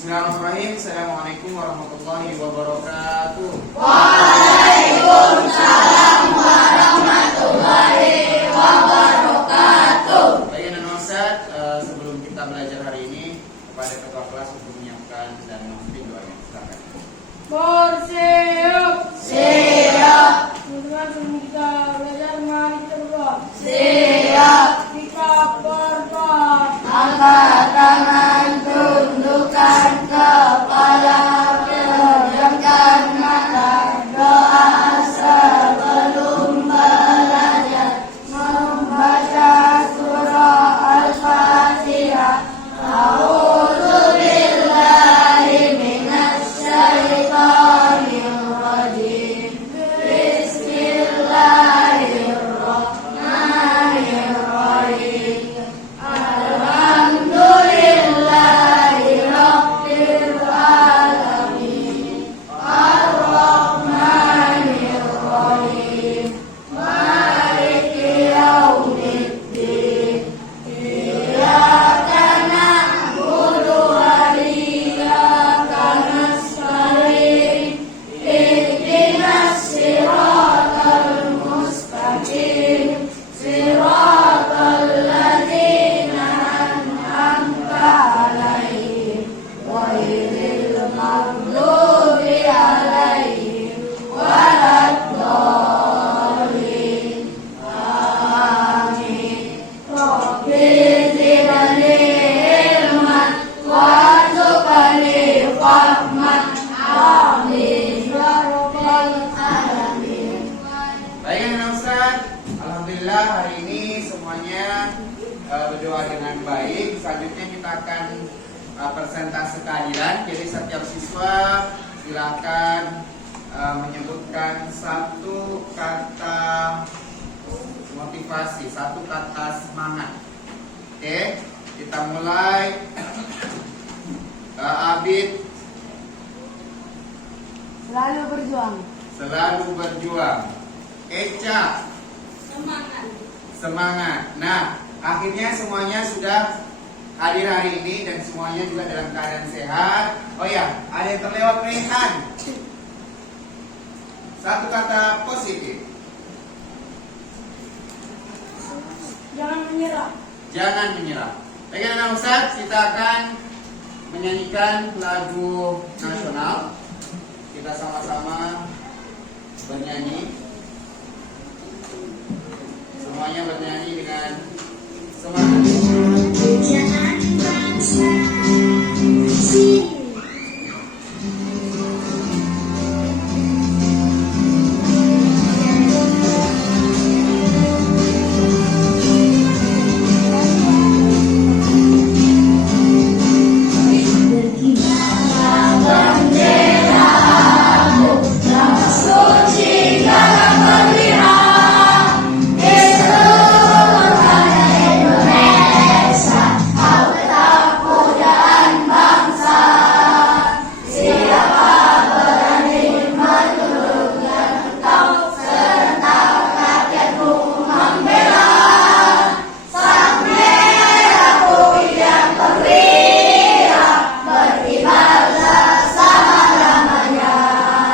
Bismillahirrahmanirrahim. Assalamualaikum warahmatullahi wabarakatuh. Waalaikumsalam warahmatullahi wabarakatuh. Baik, anak Ustaz, sebelum kita belajar hari ini, kepada ketua kelas untuk menyiapkan dan memimpin doanya. Silakan. Bersiap. Siap. Sebelum kita belajar, mari berdoa. Siap. Kita berdoa. Angkat tangan, tundukkan kepala, pejamkan mata. Doa sebelum belajar, membaca surah Al-Fatihah. A'udzubillahi minasyaitonir rajim. Bismillahirrahmanirrahim. Alhamdulillahi rabbil alamin. Ar-Rahmanir Rahim. Maliki yaumiddin. Iyyaka na'budu wa iyyaka nasta'in. Ihdinas siratal mustaqim. Siratal ladzina an'amta 'alaihim ghairil maghdubi 'alaihim waladdallin. Amin. Rabbi zidni ilman warzuqni fahman. Amin ya rabbal alamin. Baik, anak Ustaz. Alhamdulillah hari ini semuanya berdoa dengan baik. Selanjutnya kita akan persentase kehadiran. Jadi setiap siswa silakan menyebutkan satu kata motivasi, satu kata semangat. Oke, kita mulai. Abid, Selalu berjuang. selalu berjuang. Eca, semangat. Nah, akhirnya semuanya sudah hadir hari ini dan semuanya juga dalam keadaan sehat. Oh ya, ada yang terlewat. Rehan, satu kata positif. Jangan menyerah. Jangan menyerah. Baik, anak Ustaz, kita akan menyanyikan lagu nasional. Kita sama-sama bernyanyi. Semuanya bernyanyi dengan semangat. Jangan bangsa sini. Benderamu yang suci dalam berlian di seluruh tanah Indonesia. Kau tetap pujaan bangsa. Siapa berani menurunkan engkau serentak rakyatmu membela sang merah putih yang terlihat berkibar selama-lamanya.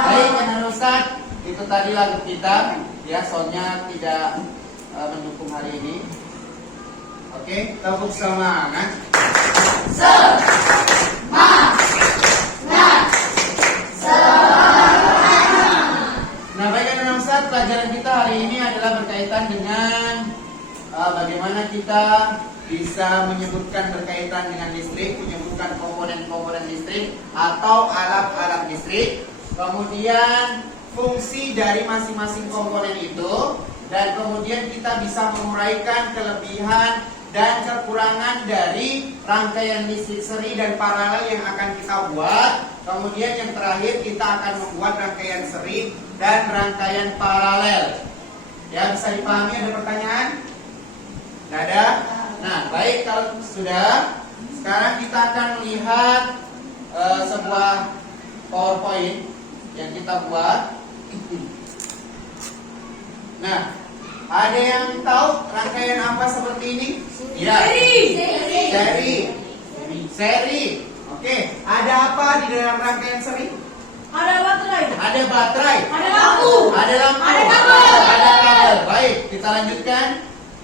Baik, anak Ustaz, itu tadi lagu kita. Ya, soundnya tidak mendukung hari ini. Oke, tepuk semangat. Nah, baik anak Ustaz, pelajaran kita hari ini adalah berkaitan dengan bagaimana kita bisa menyebutkan berkaitan dengan listrik, menyebutkan komponen-komponen listrik atau alat-alat listrik, kemudian fungsi dari masing-masing komponen itu, dan kemudian kita bisa menguraikan kelebihan dan kekurangan dari rangkaian listrik seri dan paralel yang akan kita buat. Kemudian yang terakhir kita akan membuat rangkaian seri dan rangkaian paralel. Ya, bisa dipahami? Ada pertanyaan? Tidak ada? Nah, baik, kalau sudah, sekarang kita akan melihat sebuah PowerPoint yang kita buat. Nah, ada yang tahu rangkaian apa seperti ini? Ya. Seri. Oke. Ada apa di dalam rangkaian seri? Ada baterai. Ada baterai. Ada lampu. Ada lampu. Ada kabel. Ada kabel. Baik, kita lanjutkan.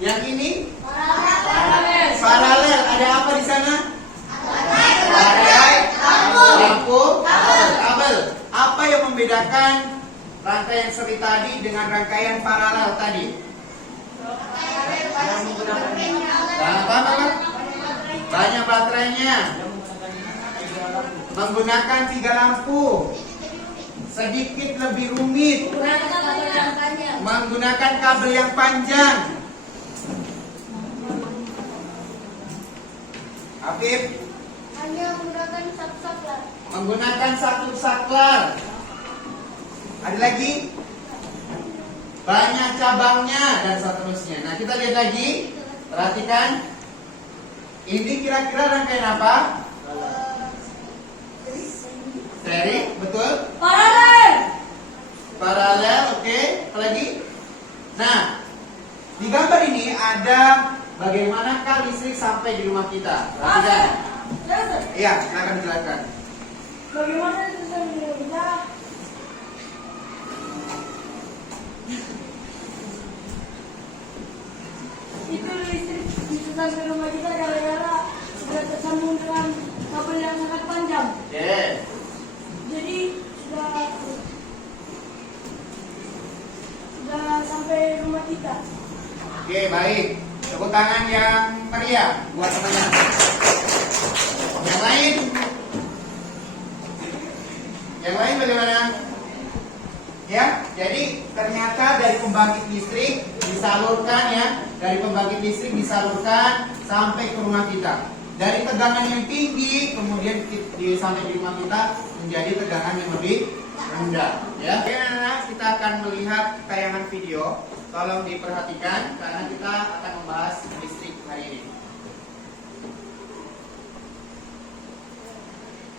Yang ini Paralel. paralel. Ada apa di sana? Baterai, lampu, kabel. Apa yang membedakan rangkaian seri tadi dengan rangkaian paralel tadi? Apa? Banyak baterainya. Menggunakan 3 lampu. Sedikit lebih rumit. Menggunakan kabel yang panjang. Afif, Hanya menggunakan satu saklar. menggunakan 1 saklar. Ada lagi? Banyak cabangnya dan seterusnya. Nah, kita lihat lagi. Perhatikan. Ini kira-kira rangkaian apa? Seri, betul? Paralel. Paralel, oke. Apa lagi? Nah, di gambar ini ada bagaimanakah listrik sampai di rumah kita. Perhatikan. Iya, akan dijelaskan. Bagaimana itu kita? Itu listrik bisa sampai rumah kita gara-gara sudah tersambung dengan kabel yang sangat panjang. Oke. Jadi sudah sampai rumah kita. Oke, baik. Tepuk tangan yang meriah buat temannya. Yang lain? Yang lain bagaimana? Ya, jadi ternyata dari pembangkit listrik disalurkan ya, dari pembangkit listrik disalurkan sampai ke rumah kita. Dari tegangan yang tinggi kemudian sampai di rumah kita menjadi tegangan yang lebih rendah. Ya, oke anak-anak, kita akan melihat tayangan video. Tolong diperhatikan karena kita akan membahas listrik hari ini.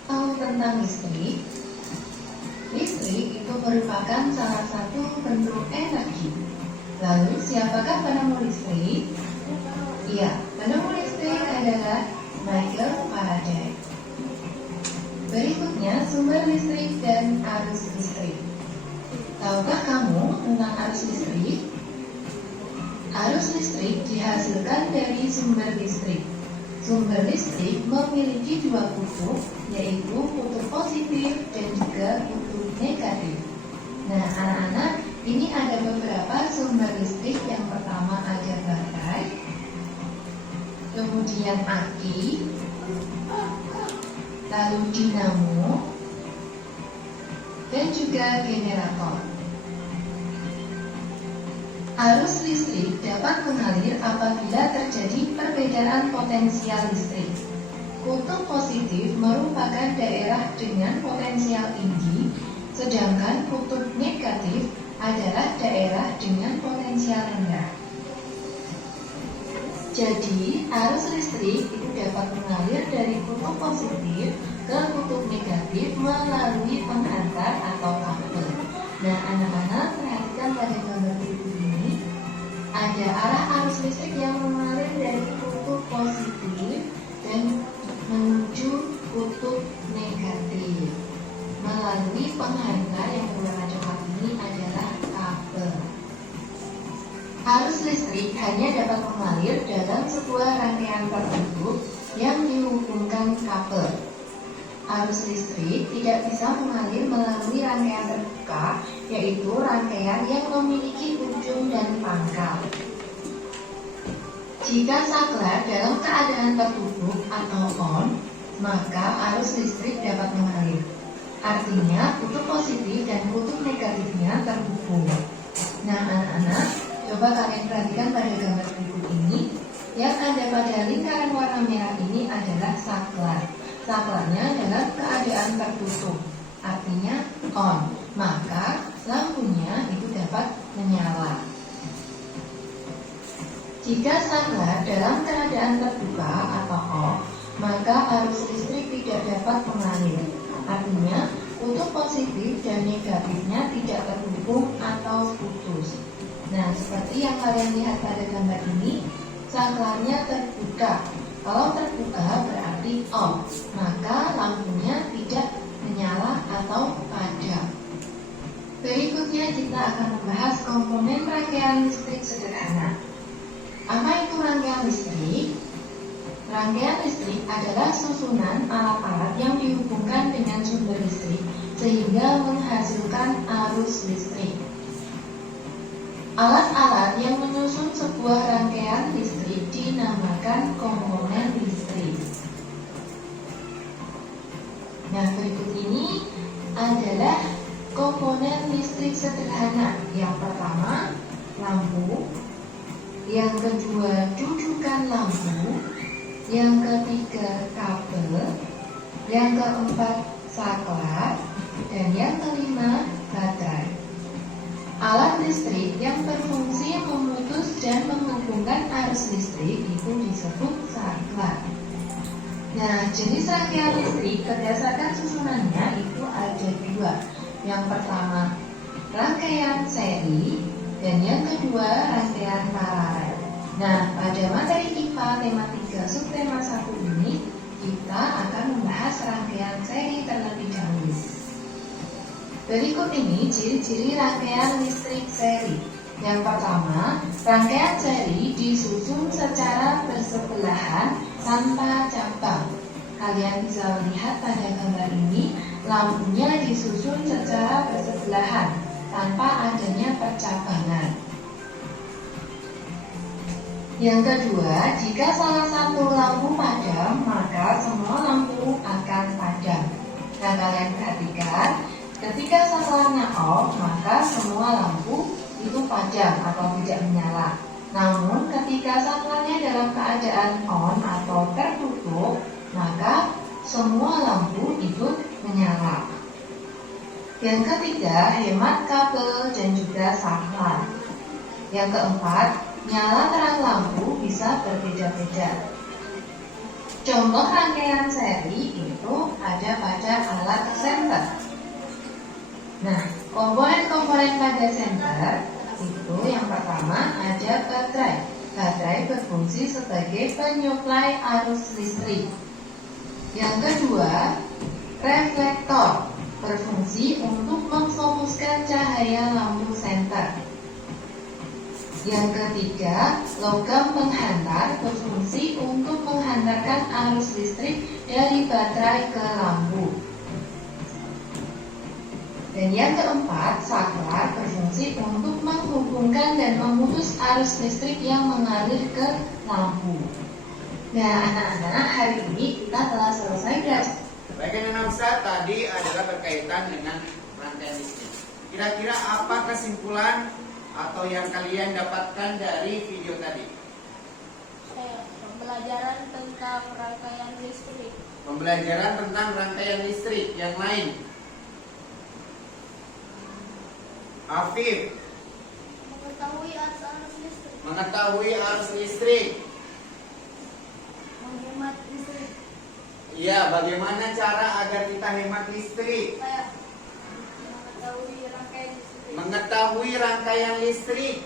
Tahu tentang listrik? Listrik itu merupakan salah satu bentuk energi. Lalu, siapakah penemu listrik? Iya, penemu listrik adalah Michael Faraday. Berikutnya, sumber listrik dan arus listrik. Tahukah kamu tentang arus listrik? Arus listrik dihasilkan dari sumber listrik. Sumber listrik memiliki 2 kutub, yaitu kutub positif dan juga kutub negatif. Nah, anak-anak, ini ada beberapa sumber listrik. Yang pertama ada baterai, kemudian aki, lalu dinamo, dan juga generator. Arus listrik dapat mengalir apabila terjadi perbedaan potensial listrik. Kutub positif merupakan daerah dengan potensial tinggi, sedangkan kutub negatif adalah daerah dengan potensial rendah. Jadi, arus listrik itu dapat mengalir dari kutub positif ke kutub negatif melalui penghantar atau kabel. Nah, anak-anak, perhatikan pada gambar berikut ini. Ada arah arus listrik yang mengalir dari kutub positif dan menuju kutub negatif melalui penghantar yang berwarna coklat ini adalah kabel. Arus listrik hanya dapat mengalir dalam sebuah rangkaian tertutup yang dihubungkan kabel. Arus listrik tidak bisa mengalir melalui rangkaian terbuka, yaitu rangkaian yang memiliki ujung dan pangkal. Jika saklar dalam keadaan tertutup atau on, maka arus listrik dapat mengalir. Artinya, kutub positif dan kutub negatifnya terhubung. Nah, anak-anak, coba kalian perhatikan pada gambar berikut ini. Yang ada pada lingkaran warna merah ini adalah saklar. Saklarnya dalam keadaan tertutup, artinya on, maka lampunya itu dapat menyala. Jika saklar dalam keadaan terbuka atau off, maka arus listrik tidak dapat mengalir. Artinya, kutub positif dan negatifnya tidak terhubung atau putus. Nah, seperti yang kalian lihat pada gambar ini, saklarnya terbuka. Kalau terbuka berarti off, maka lampunya Selanjutnya kita akan membahas komponen rangkaian listrik sederhana. Apa itu rangkaian listrik? Rangkaian listrik adalah susunan alat-alat yang dihubungkan dengan sumber listrik sehingga menghasilkan arus listrik. Alat-alat yang menyusun sebuah rangkaian listrik dinamakan komponen listrik. Nah, berikut ini adalah komponen listrik sederhana. Yang pertama, lampu. Yang kedua, dudukan lampu. Yang ketiga, kabel. Yang keempat, saklar. Dan yang kelima, baterai. Alat listrik yang berfungsi memutus dan menghubungkan arus listrik itu disebut saklar. Nah, jenis rangkaian listrik berdasarkan susunannya itu ada dua. Yang pertama, rangkaian seri, dan yang kedua, rangkaian paralel. Nah, pada materi IPA tema 3 subtema 1 ini, kita akan membahas rangkaian seri terlebih dahulu. Berikut ini ciri-ciri rangkaian listrik seri. Yang pertama, rangkaian seri disusun secara bersebelahan tanpa cabang. Kalian bisa melihat pada gambar ini, lampunya disusun secara bersebelahan tanpa adanya percabangan. Yang kedua, jika salah satu lampu padam, maka semua lampu akan padam. Nah, kalian perhatikan, ketika saklarnya off, maka semua lampu itu padam atau tidak menyala. Namun, ketika saklarnya dalam keadaan on atau tertutup, maka semua lampu itu menyala. Yang ketiga, hemat kabel dan juga saklar. Yang keempat, nyala terang lampu bisa berbeda-beda. Contoh rangkaian seri itu ada pada alat senter. Nah, komponen-komponen pada senter itu yang pertama ada baterai. Baterai berfungsi sebagai penyuplai arus listrik. Yang kedua, reflektor berfungsi untuk memfokuskan cahaya lampu senter. Yang ketiga, logam penghantar berfungsi untuk menghantarkan arus listrik dari baterai ke lampu. Dan yang keempat, saklar berfungsi untuk menghubungkan dan memutus arus listrik yang mengalir ke lampu. Nah, anak-anak, hari ini kita telah selesai belajar. Bagian 6 tadi adalah berkaitan dengan rangkaian listrik. Kira-kira apa kesimpulan atau yang kalian dapatkan dari video tadi? Pembelajaran tentang rangkaian listrik. Pembelajaran tentang rangkaian listrik. Yang lain? Afif, Mengetahui arus listrik. mengetahui arus listrik. Menghemat listrik. Iya, bagaimana cara agar kita hemat listrik? Kayak mengetahui rangkaian listrik. Mengetahui rangkaian listrik.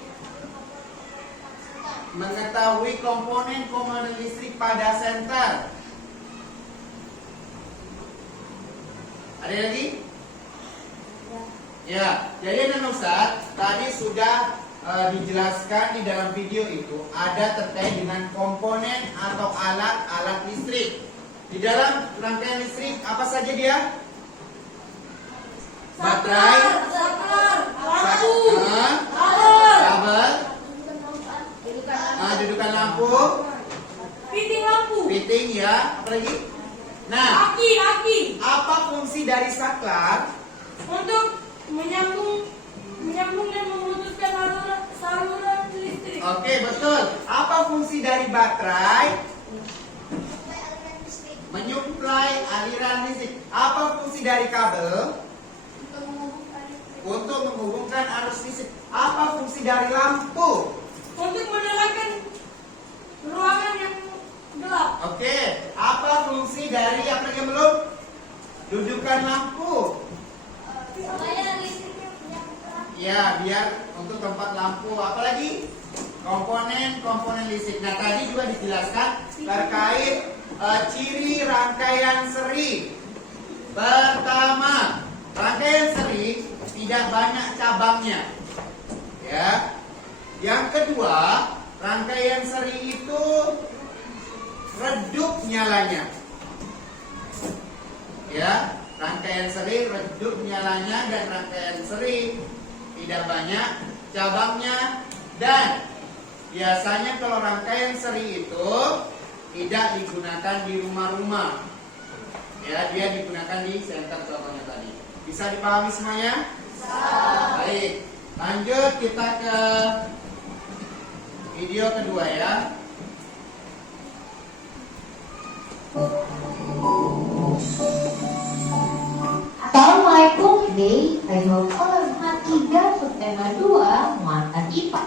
Mengetahui komponen-komponen listrik pada senter. Ada lagi? Ya, jadi anak Ustaz, tadi sudah dijelaskan di dalam video itu ada terkait dengan komponen atau alat-alat listrik. Di dalam rangkaian listrik apa saja dia? Baterai, saklar, lampu, kabel, dudukan lampu, fitting lampu, fitting ya, apa lagi? Nah, aki. apa fungsi dari saklar? Untuk menyambung dan memutuskan saluran listrik. Oke, betul. Apa fungsi dari baterai? Menyuplai aliran listrik. Apa fungsi dari kabel? Untuk menghubungkan arus listrik. Apa fungsi dari lampu? Untuk menyalakan ruangan yang gelap. Oke, apa fungsi dari apa yang belum? Dudukan lampu. Supaya listriknya punya terang. Ya, biar untuk tempat lampu. Apa lagi? Komponen listrik. Nah, tadi juga dijelaskan terkait ciri rangkaian seri. Pertama, rangkaian seri tidak banyak cabangnya. Ya. Yang kedua, rangkaian seri itu redup nyalanya. Ya, rangkaian seri redup nyalanya dan rangkaian seri tidak banyak cabangnya, dan biasanya kalau rangkaian seri itu tidak digunakan di rumah-rumah. Ya, dia digunakan di center contohnya tadi. Bisa dipahami semuanya? Bisa. Baik, lanjut kita ke video kedua ya. Assalamualaikum, today I hope all of you 3 subtema 2 muatan IPA.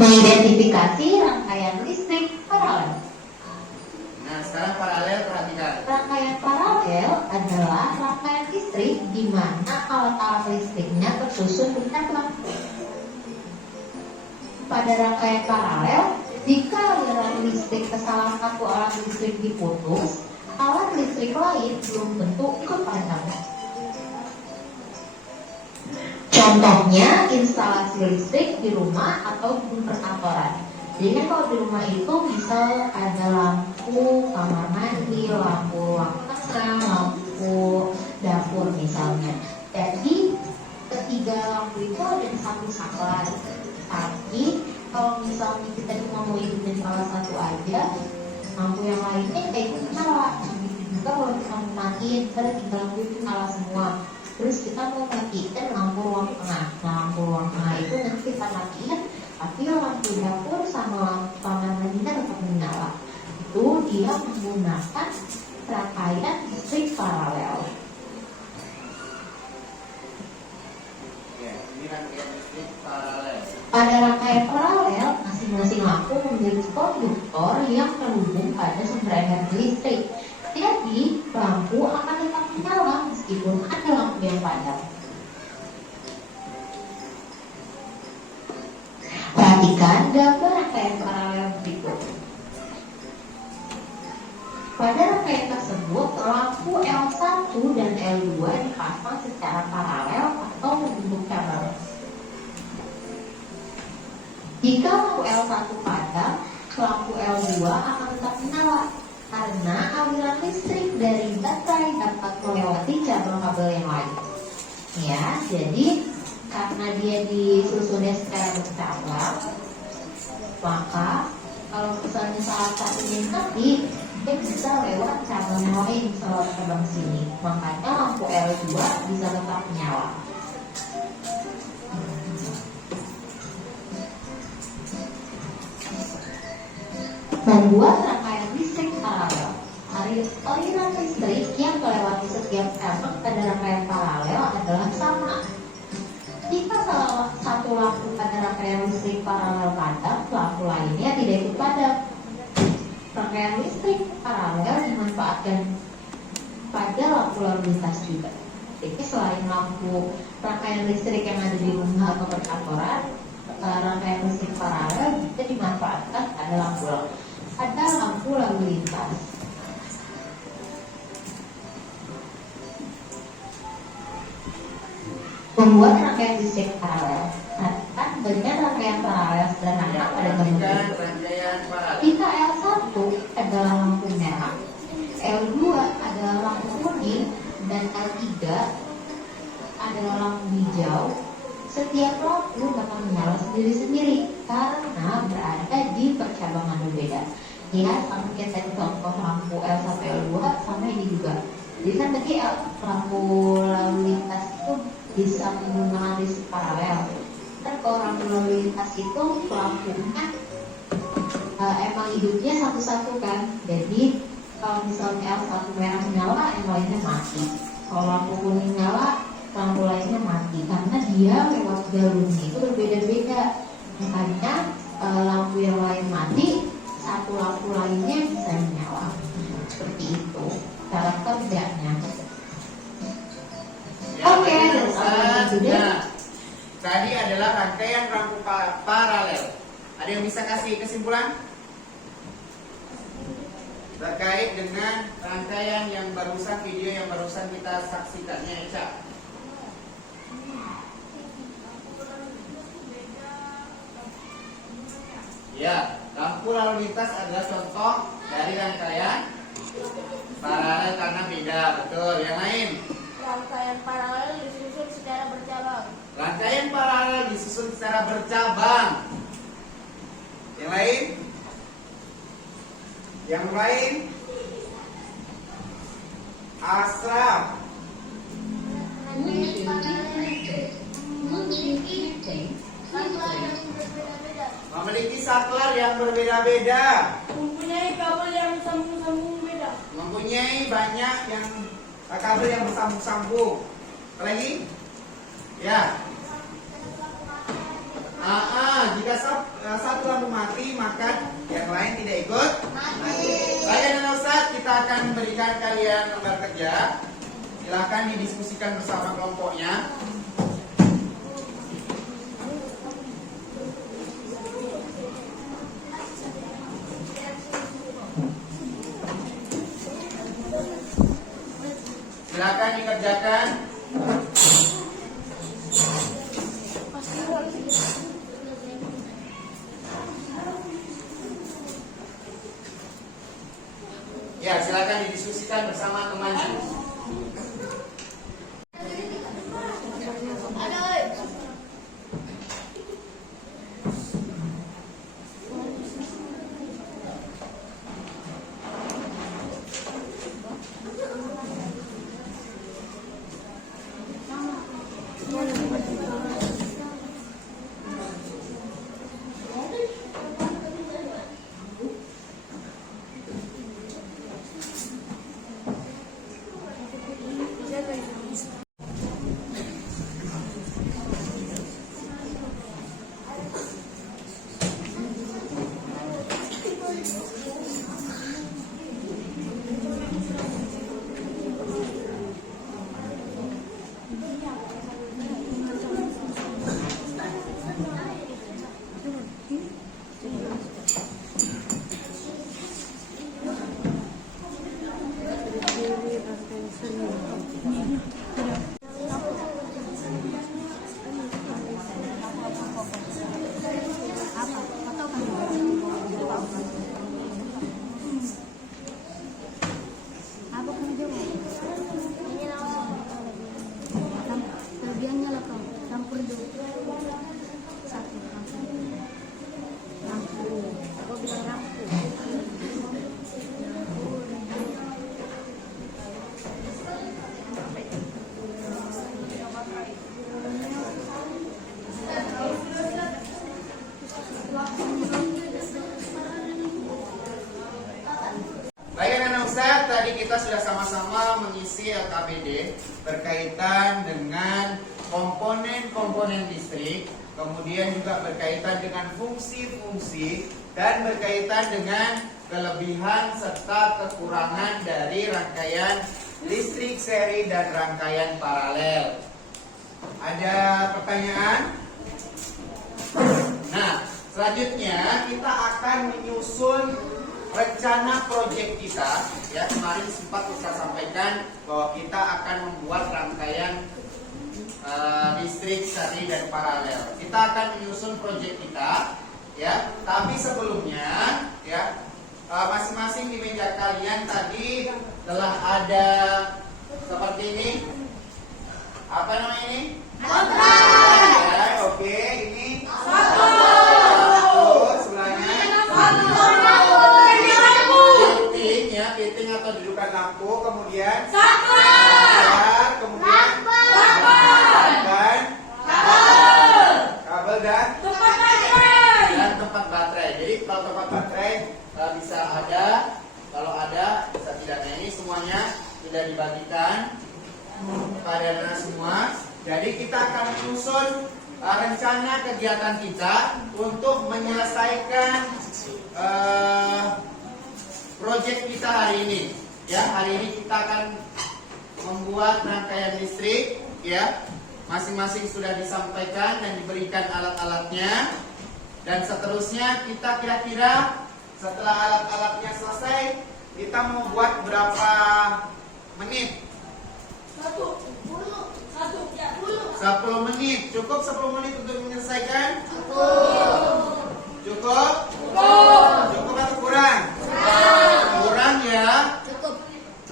Mengidentifikasi rangkaian listrik paralel. Nah, sekarang paralel, perhatikan. Rangkaian paralel adalah rangkaian listrik di mana alat-alat listriknya tersusun berdekatan. Pada rangkaian paralel, jika aliran listrik ke salah satu alat listrik diputus, alat listrik lain belum tentu ikut padam. Contohnya instalasi listrik di rumah atau di perkantoran. Jadi kan kalau di rumah itu misal ada lampu kamar mandi, lampu ruang tengah, lampu dapur misalnya. Jadi ketiga lampu itu ada di satu saklar. Tapi kalau misalnya kita cuma mau hidupin salah satu aja, lampu yang lainnya kayak itu nyala. Begitu juga kalau kita mau matiin, pada tiga lampu itu nyala semua. Terus kita mau matikan lampu ruang tengah. Nah, lampu ruang tengah itu nanti kita matiin, tapi lampu dapur sama lampu kamar mandinya tetap menyala. Itu dia menggunakan rangkaian listrik paralel. Ya, ini rangkaian listrik paralel. Pada rangkaian paralel, masing-masing lampu memiliki konduktor yang terhubung pada sumber energi listrik. Jadi, lampu akan tetap menyala meskipun ada lampu yang padam. Perhatikan gambar rangkaian paralel berikut. Pada rangkaian tersebut, lampu L1 dan L2 dipasang secara paralel atau membentuk cabang. Jika lampu L1 padam, lampu L2 akan tetap menyala karena aliran listrik dari baterai dapat melewati cabang kabel yang lain. Ya, jadi karena dia disusunnya secara bercabang, maka kalau misalnya salah satunya mati, dia bisa lewat cabang yang lain, bisa lewat cabang sini. Makanya lampu L2 bisa tetap menyala. Membuat rangkaian listrik paralel. Aliran listrik yang melewati setiap cabang pada rangkaian paralel adalah sama. Jika salah satu lampu pada rangkaian listrik paralel padam, lampu lainnya tidak ikut padam. Rangkaian listrik paralel dimanfaatkan pada lampu lalu lintas juga. Jadi selain lampu rangkaian listrik yang ada di rumah atau perkantoran, rangkaian listrik paralel juga dimanfaatkan pada lampu lalu lintas. Membuat rangkaian listrik paralel. Nah, dengan rangkaian paralel sederhana pada gambar Rangkaian paralel. jika L1 adalah lampu merah, L2 adalah lampu kuning, dan L3 adalah lampu hijau, setiap lampu dapat menyala sendiri-sendiri karena berada di percabangan berbeda. Ya, sama kita contoh lampu L1, L2 sama ini juga. Jadi kan tadi lampu lalu lintas itu bisa menggunakan listrik paralel. Kan kalau lampu lalu lintas itu lampunya emang hidupnya satu-satu kan. Jadi kalau misalnya L1 merah nyala, yang lainnya mati. Kalau lampu kuning nyala, lampu lainnya mati karena dia lewat jalurnya itu berbeda-beda. Makanya lampu yang lain mati, satu lampu lainnya bisa menyala. Seperti itu cara kerjanya. Oke, Nah, tadi adalah rangkaian lampu paralel. Ada yang bisa kasih kesimpulan? terkait dengan rangkaian yang barusan, video yang barusan kita saksikannya, Eca. Ya, lampu lalu lintas adalah contoh dari rangkaian paralel karena beda, betul. Yang lain? Rangkaian paralel disusun secara bercabang. Rangkaian paralel disusun secara bercabang. Yang lain? Yang lain? Asraf. Rangkaian paralel memiliki saklar yang berbeda-beda. Memiliki saklar yang berbeda-beda. Mempunyai kabel yang sambung-sambung beda. Mempunyai banyak yang kabel yang bersambung-sambung. Apa lagi? Ya. Jika satu lampu mati, maka yang lain tidak ikut mati. Baik, dan Ustaz, kita akan berikan kalian lembar kerja. Silahkan didiskusikan bersama kelompoknya. Silakan dikerjakan. Ya, silakan didiskusikan bersama temannya. Kelebihannya lah Kang, campur dulu. Satu lampu. Aku bilang lampu. Baik, anak Ustaz, tadi kita sudah sama-sama mengisi LKPD berkaitan dengan komponen-komponen listrik, kemudian juga berkaitan dengan fungsi-fungsi dan berkaitan dengan kelebihan serta kekurangan dari rangkaian listrik seri dan rangkaian paralel. Ada pertanyaan? Nah, selanjutnya kita akan menyusun rencana proyek kita. Ya, kemarin sempat saya sampaikan bahwa kita akan membuat rangkaian listrik seri dan paralel. Kita akan menyusun proyek kita, ya. Tapi sebelumnya, ya, masing-masing di meja kalian tadi telah ada seperti ini. Apa namanya ini? Ya, oke, ini satu, sebelahnya piting atau dudukan lampu, kemudian kemudian kabel dan tempat baterai. Jadi kalau tempat baterai bisa ada, kalau ada bisa tidak. Nah, ini semuanya sudah dibagikan kepada anak semua. Jadi kita akan menyusun rencana kegiatan kita untuk menyelesaikan proyek kita hari ini. Ya, hari ini kita akan membuat rangkaian listrik, ya. Masing-masing sudah disampaikan dan diberikan alat-alatnya. Dan seterusnya kita kira-kira setelah alat-alatnya selesai, Kita mau buat berapa menit? 10 menit. Cukup 10 menit untuk menyelesaikan? Cukup? Cukup atau kurang? Kurang ya?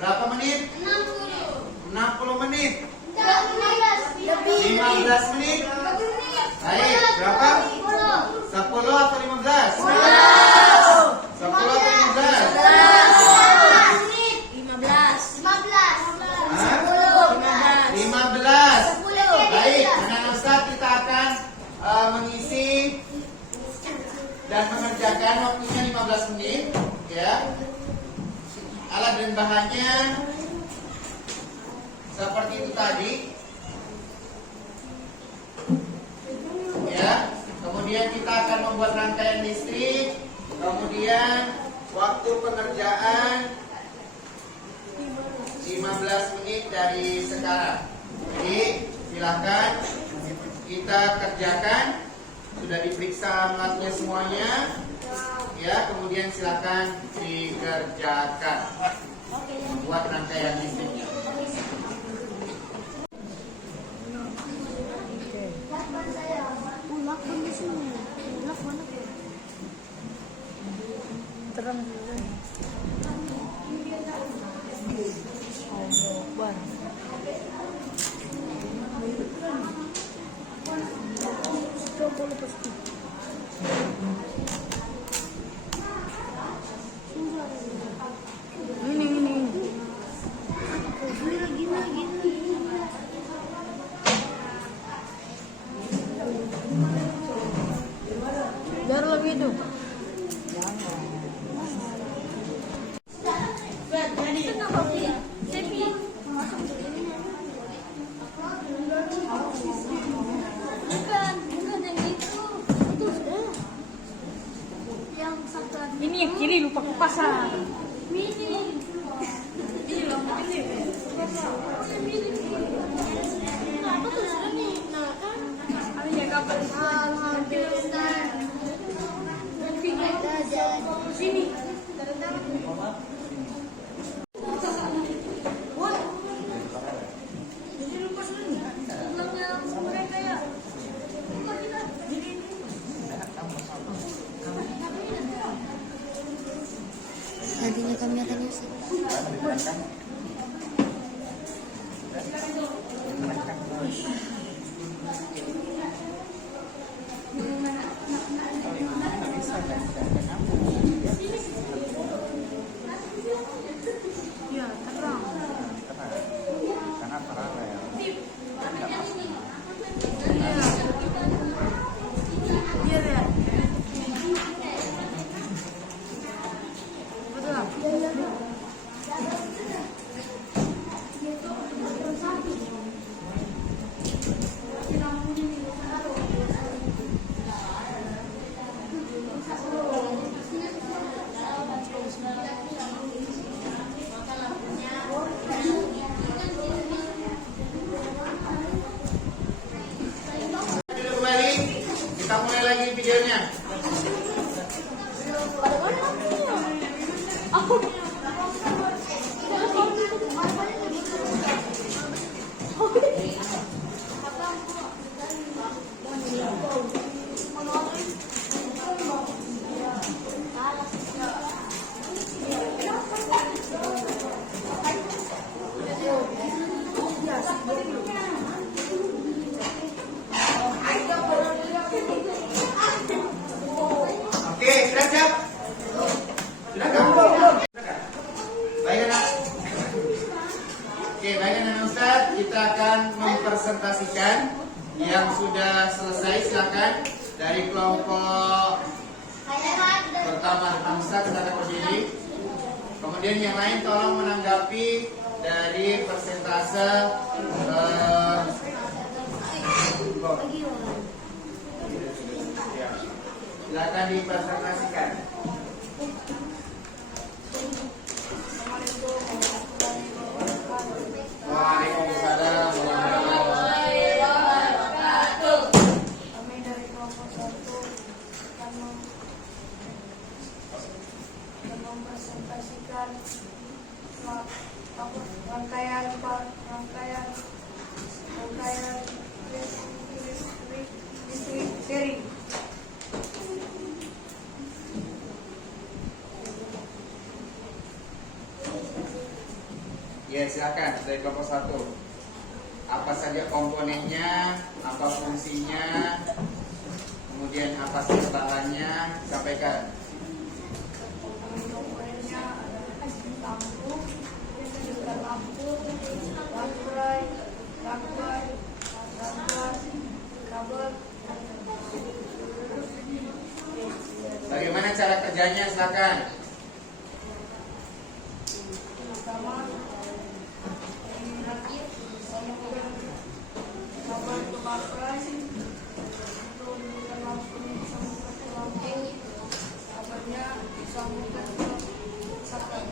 Berapa menit? 60 menit. 15 menit. Baik, berapa? 10 atau 15? 10 atau 15? Hah? 15. Baik, anak-anak Ustaz, kita akan mengisi dan mengerjakan waktunya 15 menit ya. Alat dan bahannya seperti itu tadi ya. Kemudian kita akan membuat rangkaian listrik. Kemudian waktu pengerjaan 15 menit dari sekarang. Jadi silakan kita kerjakan. Sudah diperiksa alatnya semuanya ya. Kemudian silakan dikerjakan membuat rangkaian listriknya. Lakban di sini. Lakban apa ya? Terang juga. Lakban. Coba lepas tu. Ini. Gini. Biar lebih itu. Ini yang kiri lupa kupasang. Nantinya kami akan isi. Ya, terang. Karena paralel. Iya deh. Betul. Kembali, kita mulai lagi videonya. Oke, sudah siap? Sudah kan? Baik anak. Oke, baik anak Ustaz, kita akan mempresentasikan yang sudah selesai. Silakan dari kelompok pertama Ustaz silakan berdiri. Kemudian yang lain tolong menanggapi dari persentase silakan dipresentasikan. Waalaikumsalam warahmatullahi wabarakatuh. Kami dari kelompok 1 akan mempresentasikan mempresentasikan rangkaian listrik seri. Ya, silakan dari kelompok 1. Apa saja komponennya, apa fungsinya, kemudian apa saja bahannya, sampaikan. Komponennya adalah lampu, baterai, kabel. Bagaimana cara kerjanya, silakan. Pertama, kabel ke baterai untuk menunjukkan lampunya disambungkan ke lampu, kabelnya disambungkan ke saklar.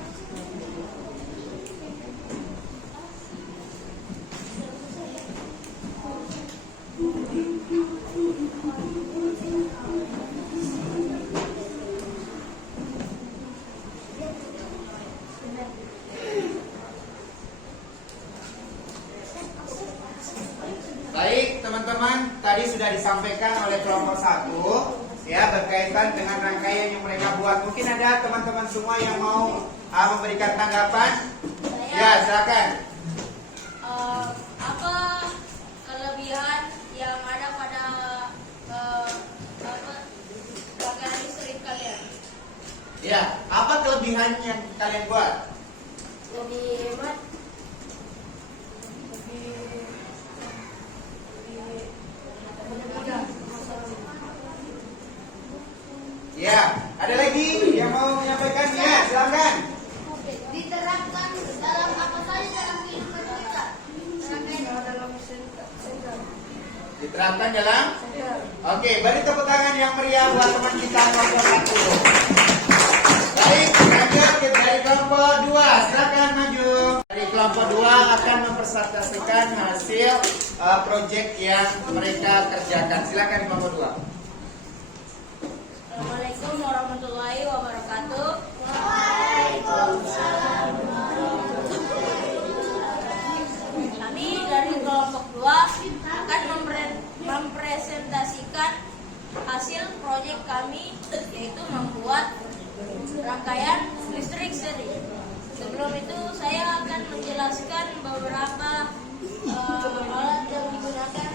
Baik, teman-teman, tadi sudah disampaikan oleh kelompok 1 ya berkaitan dengan rangkaian yang mereka buat. Mungkin ada teman-teman semua yang mau memberikan tanggapan. Ya, silakan. Apa kelebihan yang ada pada rangkaian listrik kalian? Ya, apa kelebihan yang kalian buat? Lebih hemat. Ya, ada lagi yang mau menyampaikan? Ya, silakan. Diterapkan dalam apa saja dalam kehidupan kita? Dalam senter. Diterapkan dalam. Oke, beri tepuk tangan yang meriah buat teman kita kelompok 1. Baik, lanjut dari kelompok 2. Silakan maju. Dari kelompok 2 akan mempresentasikan hasil proyek yang mereka kerjakan. Silakan kelompok 2. Assalamualaikum warahmatullahi wabarakatuh. Kami dari kelompok 2 akan mempresentasikan hasil proyek kami, yaitu membuat rangkaian listrik seri. Sebelum itu saya akan menjelaskan beberapa alat yang digunakan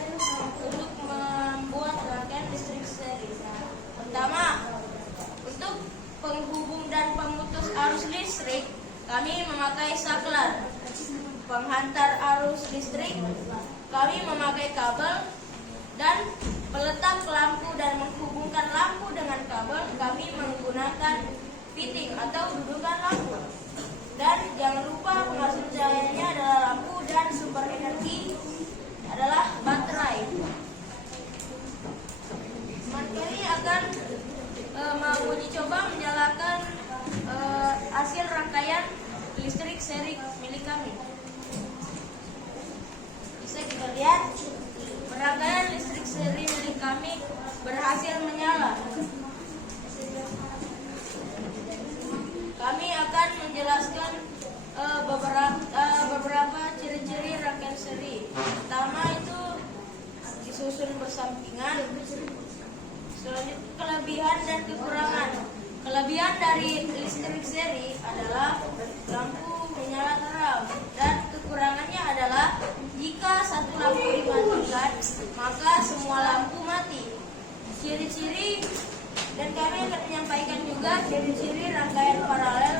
untuk membuat rangkaian listrik seri. Pertama, untuk penghubung dan pemutus arus listrik, kami memakai saklar. Penghantar arus listrik, kami memakai kabel. Dan peletak lampu dan menghubungkan lampu dengan kabel, kami menggunakan fitting atau dudukan lampu. Dan jangan lupa penghasil cahayanya adalah lampu dan sumber energi adalah baterai. Kami akan menguji coba menyalakan hasil rangkaian listrik seri milik kami. Bisa kita lihat, rangkaian listrik seri milik kami berhasil menyala. Kami akan menjelaskan beberapa ciri-ciri rangkaian seri. Pertama itu disusun bersampingan. Selanjutnya kelebihan dan kekurangan. Kelebihan dari listrik seri adalah lampu menyala terang, dan kekurangannya adalah jika satu lampu dimatikan, maka semua lampu mati. Ciri-ciri, dan kami akan menyampaikan juga ciri-ciri rangkaian paralel.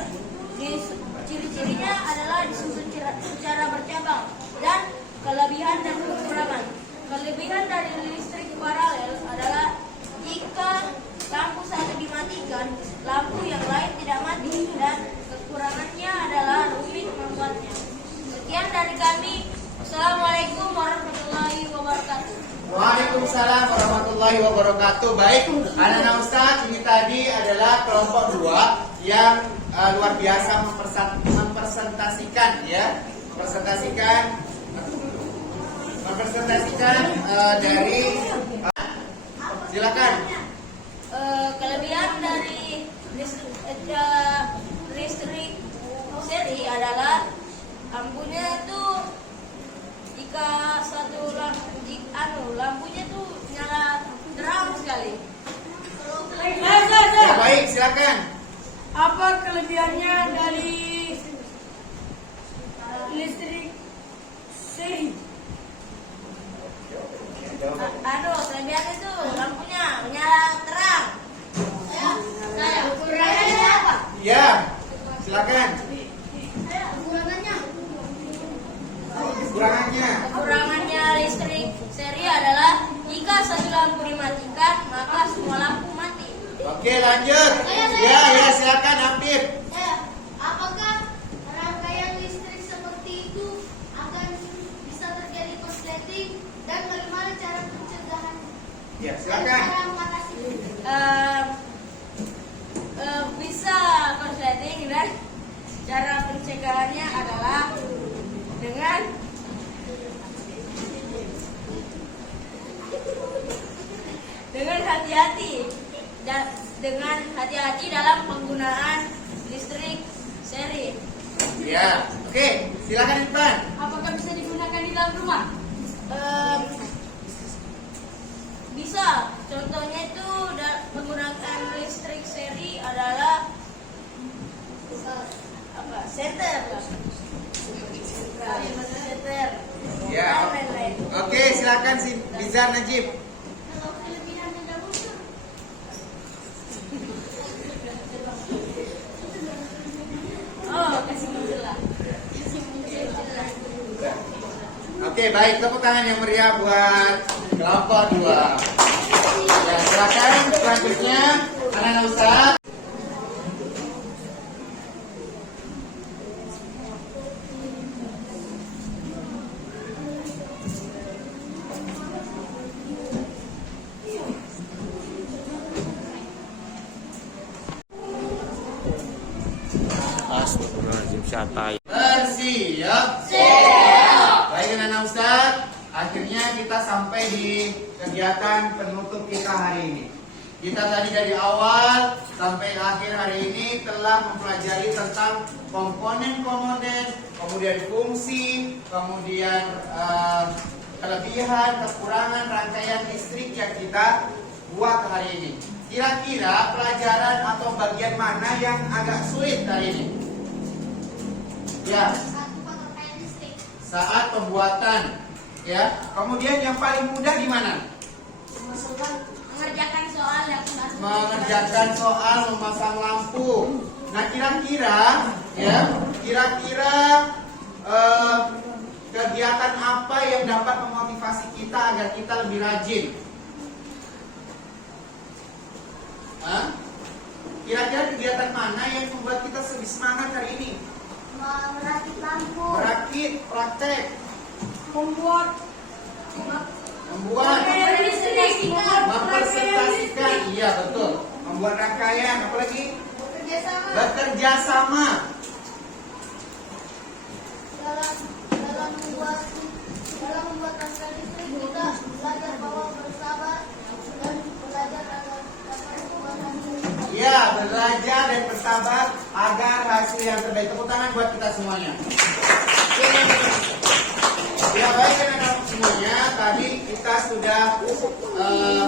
Ciri-cirinya adalah disusun secara bercabang. Dan kelebihan dan kekurangan. Kelebihan dari listrik paralel adalah jika lampu satu dimatikan, lampu yang lain tidak mati, dan kekurangannya adalah rumit membuatnya. Sekian dari kami. Assalamualaikum warahmatullahi wabarakatuh. Waalaikumsalam warahmatullahi wabarakatuh. Baik, anak-anak Ustaz, ini tadi adalah kelompok 2 yang luar biasa mempresentasikan dari silakan. Kelebihan dari listrik seri adalah lampunya tuh jika lampunya tuh nyala terang sekali. Ya, baik, silakan. Apa kelebihannya dari listrik seri? Kelebihannya tuh lampunya menyala terang. Kekurangannya apa? Ya, silakan. Kekurangannya listrik seri adalah jika satu lampu dimatikan, maka semua lampu mati. Oke, lanjut. Ya, silakan Afif. Apakah rangkaian listrik seperti itu akan bisa terjadi korsleting dan bagaimana cara pencegahannya? Ya, silakan. Cara mengatasi. Bisa korsleting dan cara pencegahannya adalah dengan hati-hati dalam penggunaan listrik seri. Ya, oke, silakan Irfan. Apakah bisa digunakan di dalam rumah? Bisa. Contohnya itu menggunakan listrik seri adalah seter. Seter. Ya. Dan lain-lain. Oke, silakan si Bizar Najib. Kalau kelebihannya dahulu, Kasih menjelah. Oke, baik, tepuk tangan yang meriah buat kelompok 2. Ya, silakan selanjutnya anak-anak Ustaz. Astagfirullahaladzim, syatai. Bersiap. Siap. Baik anak-anak Ustaz, akhirnya kita sampai di kegiatan penutup kita hari ini. Kita tadi dari awal sampai akhir hari ini telah mempelajari tentang komponen-komponen, kemudian fungsi, kemudian kelebihan, kekurangan rangkaian listrik yang kita buat hari ini. Kira-kira pelajaran atau bagian mana yang agak sulit hari ini? Ya, satu pengertian listrik. saat pembuatan. Ya, kemudian yang paling mudah di mana? Mengerjakan soal yang Mengerjakan soal memasang lampu. Nah, kira-kira kegiatan apa yang dapat memotivasi kita agar kita lebih rajin? Hah? Kira-kira kegiatan mana yang membuat kita lebih semangat hari ini? Merakit lampu. Merakit, praktek, Membuat mempresentasikan, iya betul. Membuat rangkaian, apalagi bekerja sama. Dalam membuat rangkaian listrik kita belajar bahwa bersabar dan belajar agar dapat membuat. Ya, belajar dan bersabar agar hasil yang terbaik. Tepuk tangan buat kita semuanya. Ya, baik anak-anak semuanya. Tadi kita sudah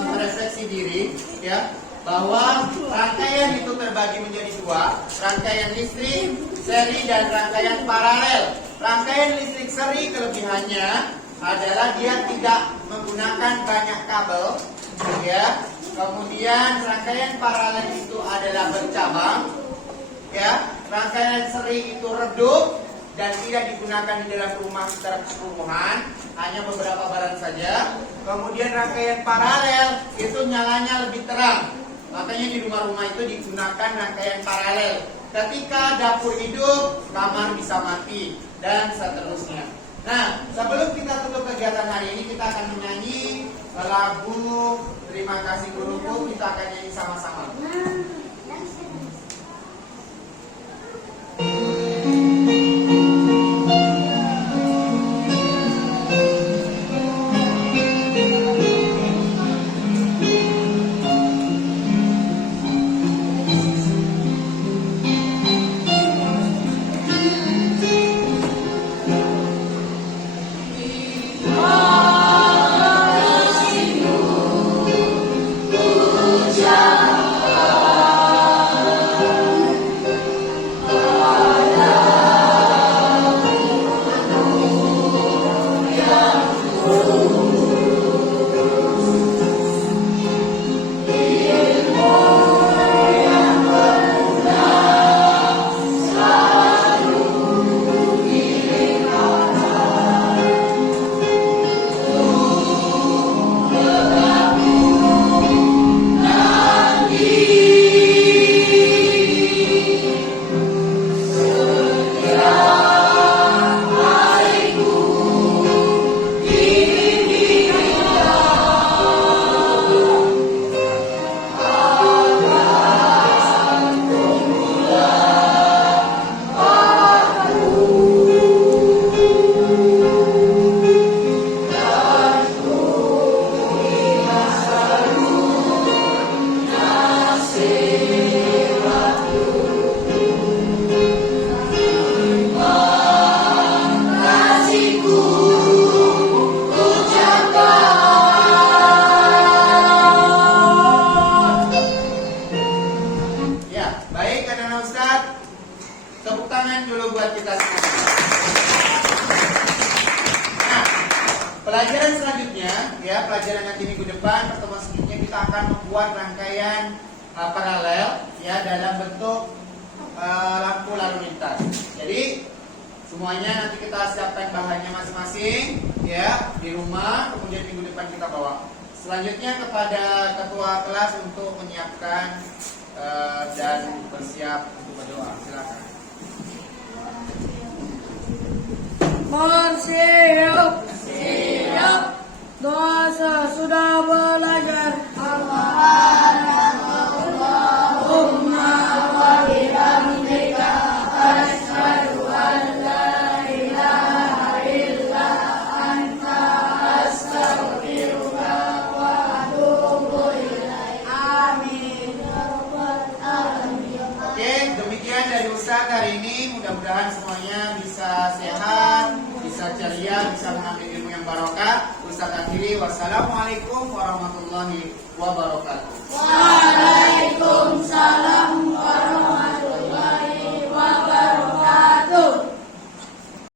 merefleksi diri, ya, bahwa rangkaian itu terbagi menjadi 2, rangkaian listrik seri dan rangkaian paralel. Rangkaian listrik seri kelebihannya adalah dia tidak menggunakan banyak kabel, ya. Kemudian rangkaian paralel itu adalah bercabang, ya. Rangkaian seri itu redup dan tidak digunakan di dalam rumah secara keseluruhan, hanya beberapa barang saja. Kemudian rangkaian paralel itu nyalanya lebih terang, makanya di rumah-rumah itu digunakan rangkaian paralel. Ketika dapur hidup, kamar bisa mati, dan seterusnya. Nah, sebelum kita tutup kegiatan hari ini, kita akan menyanyi lagu Terima Kasih Guruku. Kita akan nyanyi sama-sama. tangan dulu buat kita semua. Nah, pelajaran selanjutnya, ya pelajaran nanti minggu depan, pertemuan selanjutnya kita akan membuat rangkaian paralel, ya dalam bentuk lampu lalu lintas. Jadi semuanya nanti kita siapkan bahannya masing-masing, ya di rumah. Kemudian minggu depan kita bawa. Selanjutnya kepada ketua kelas untuk menyiapkan dan bersiap untuk berdoa. Silakan. Mohon siap. Siap. Doa sesudah belajar. Allahumma wa bihamdika asyhadu an la ilaha illa anta astaghfiruka wa atubu ilaik. Amin. Oke, demikian dari Ustaz hari ini. Mudah-mudahan semuanya bisa sehat, bisa ceria, bisa mengambil ilmu yang barokah. Ustaz akhiri, wassalamualaikum warahmatullahi wabarakatuh. Waalaikumsalam.